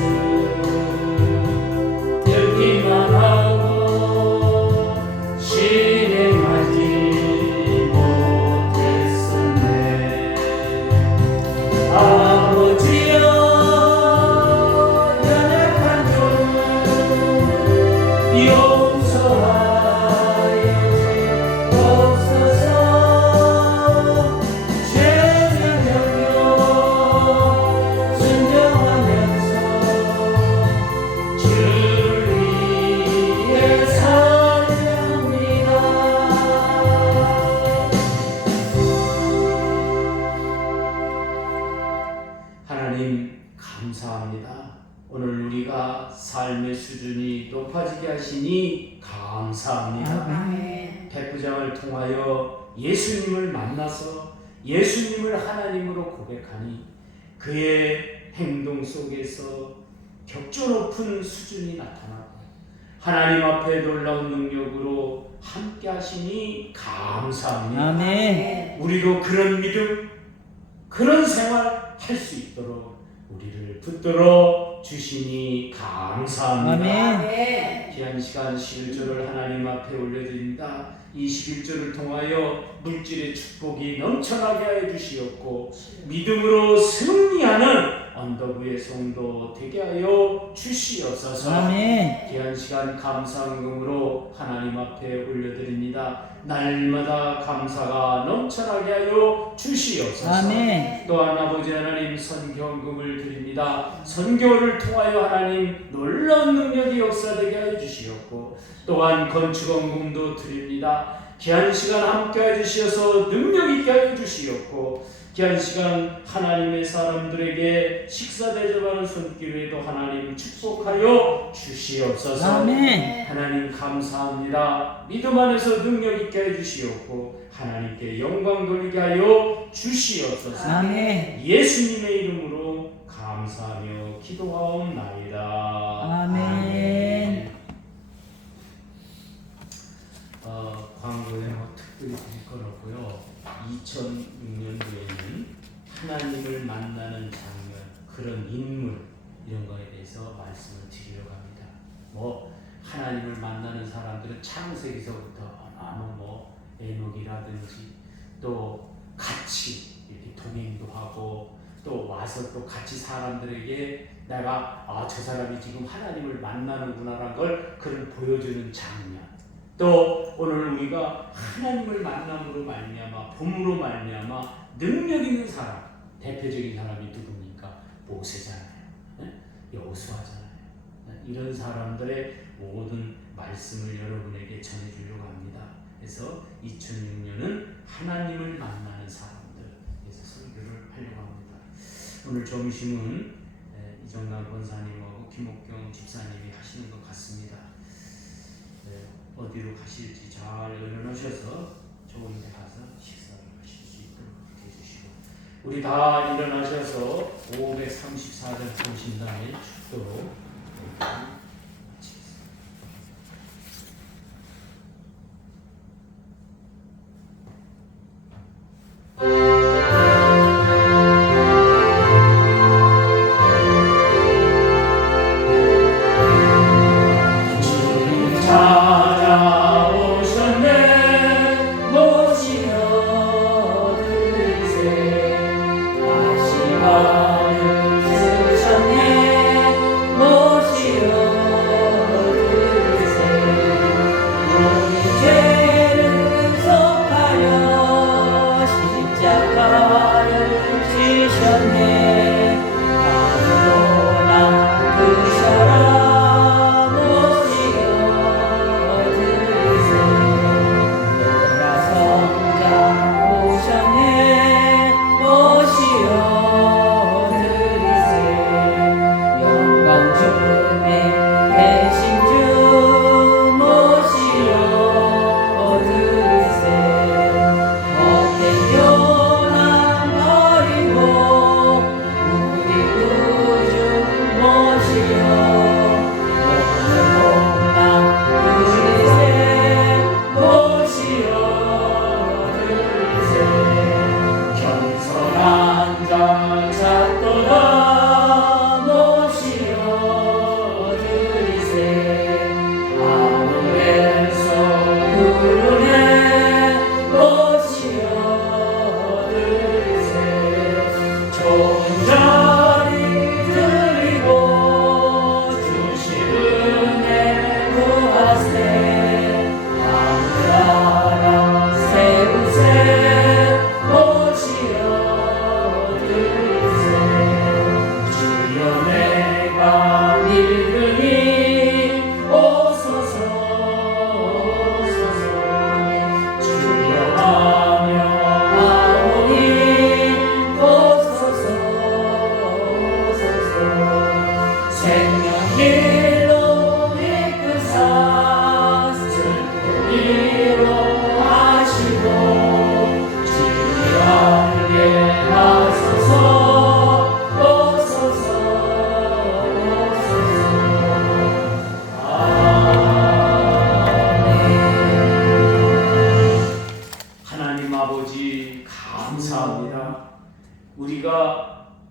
듣기만 하고 실행하지 못했었네. 아버지여 연약한 종 용서하여 주옵소서. 죄진 명령 순종하면서 주를 위해 살렵니다. 하나님 감사합니다. 오늘 우리가 삶의 수준이 높아지게 하시니 감사합니다. 아멘. 백부장을 통하여 예수님을 만나서 예수님을 하나님으로 고백하니 그의 행동 속에서 격조 높은 수준이 나타나고 하나님 앞에 놀라운 능력으로 함께 하시니 감사합니다. 아멘. 우리도 그런 믿음, 그런 생활, 할 수 있도록 우리를 붙들어 주시니 감사합니다. 아멘. 귀한 시간 11조를 하나님 앞에 올려드립니다. 이 11조를 통하여 물질의 축복이 넘쳐나게 하여 주시옵고 믿음으로 승리하는 언덕 위의 성도 되게 하여 주시옵소서. 아멘. 귀한 시간 감사헌금으로 하나님 앞에 올려드립니다. 날마다 감사가 넘쳐나게 하여 주시옵소서. 아멘. 또한 아버지 하나님 선교헌금을 드립니다. 선교를 통하여 하나님 놀라운 능력이 역사되게 하여 주시옵고 또한 건축헌금도 드립니다. 귀한 시간 함께해 주시어서 능력 있게 하여 주시옵고 귀한 시간 하나님의 사람들에게 식사 대접하는 손길에도 하나님 축복하여 주시옵소서. 아멘. 하나님 감사합니다. 믿음 안에서 능력 있게 해 주시옵고 하나님께 영광 돌리게 하여 주시옵소서. 아멘. 예수님의 이름으로 감사하며 기도하옵나이다. 아멘. 광고에 특별히 드릴 건 없고요. 2006년도에는 하나님을 만나는 장면, 그런 인물 이런 거에 대해서 말씀을 드리려고 합니다. 하나님을 만나는 사람들은 창세기서부터 에녹이라든지 또 같이 이렇게 동행도 하고 또 와서 또 같이 사람들에게 내가 저 사람이 지금 하나님을 만나는구나라는 걸 그를 보여주는 장면. 또 오늘 우리가 하나님을 만남으로 말미암아 봄으로 말미암아 능력 있는 사람, 대표적인 사람이 누굽니까? 모세잖아요. 여호수아잖아요. 이런 사람들의 모든 말씀을 여러분에게 전해주려고 합니다. 그래서 2006년은 하나님을 만나는 사람들, 그래서 설교를 하려고 합니다. 오늘 점심은 이정남 권사님하고 김옥경 집사님이 하시는 것 같습니다. 어디로 가실지 잘 일어나셔서 좋은 데 가서 식사를 하실 수 있도록 그렇게 해주시고 우리 다 일어나셔서 534절 통신단의 축도로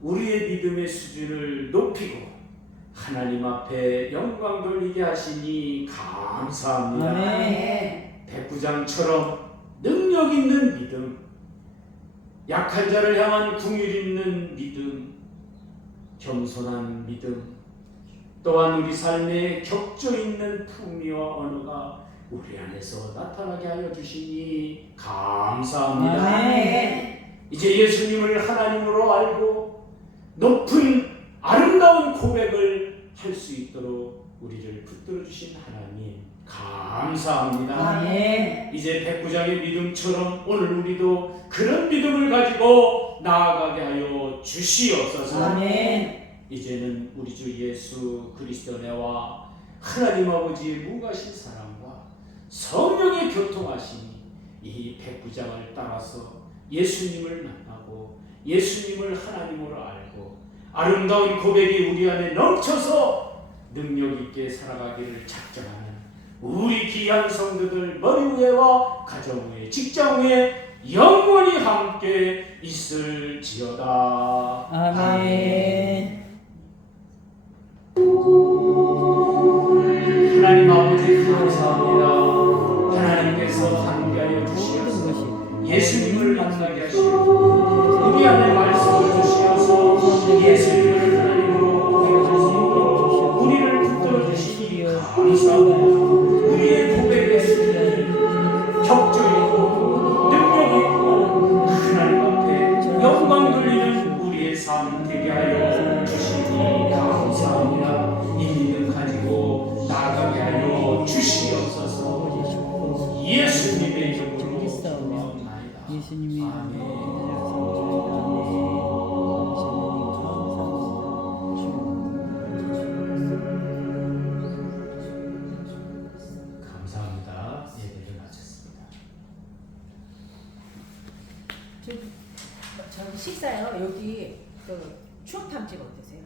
우리의 믿음의 수준을 높이고 하나님 앞에 영광 돌리게 하시니 감사합니다. 아멘. 백부장처럼 능력 있는 믿음, 약한 자를 향한 긍휼 있는 믿음, 겸손한 믿음, 또한 우리 삶에 격조 있는 품위와 언어가 우리 안에서 나타나게 하여 주시니 감사합니다. 아멘. 이제 예수님을 하나님으로 알고 높은 아름다운 고백을 할 수 있도록 우리를 붙들어 주신 하나님 감사합니다. 아멘. 이제 백부장의 믿음처럼 오늘 우리도 그런 믿음을 가지고 나아가게 하여 주시옵소서. 아멘. 이제는 우리 주 예수 그리스도 내와 하나님 아버지의 무가신 사랑과 성령의 교통하심이 이 백부장을 따라서 예수님을 만나고 예수님을 하나님으로 알고 아름다운 고백이 우리 안에 넘쳐서 능력 있게 살아가기를 작정하는 우리 귀한 성도들 머리 위에와 가정 위에 직장 위에 영원히 함께 있을지어다. 아멘. 하나님 아버지 감사합니다. 하나님께서 함께하여 주시어서 예수님을 만나게 하시고 우리 안에 말씀을 주시어서 예수님을 하나님으로 고백할 수 있도록 우리를 붙들어 주시니 감사합니다. 우리의 고백의 수준이 격조 있고 능력 있고 하나님 앞에 영광 돌리는 우리의 삶 되게 하여 주시니 감사합니다. 이 믿음 가지고 나아가게 하여 주시옵소서. 예수님의 이름으로 기도하옵나이다. 예수님이 아멘. 감사합니다. 예배를 마쳤습니다. 저기 식사요. 여기 그 추어탕집 어떠세요?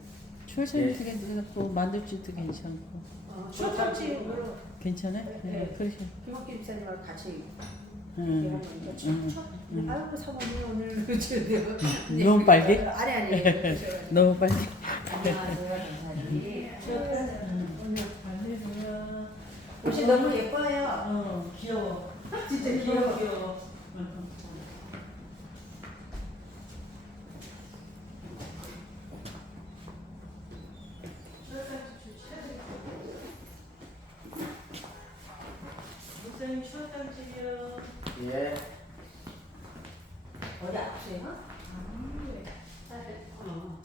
출생식에 누가 또 만들지도 괜찮고 추어탕집으로 괜찮아? 네. 네, 그러시. 김학기 집사님하고 같이 응. 얘기하는 거. 아유 사모님 오늘 너무 빨개? 아니 너무 빨리. 오늘 반대로요. 옷이 너무 예뻐요. 귀여워. 진짜 귀여워. 목사님 추어탕집이요. 예. 어디 아프세요? 어.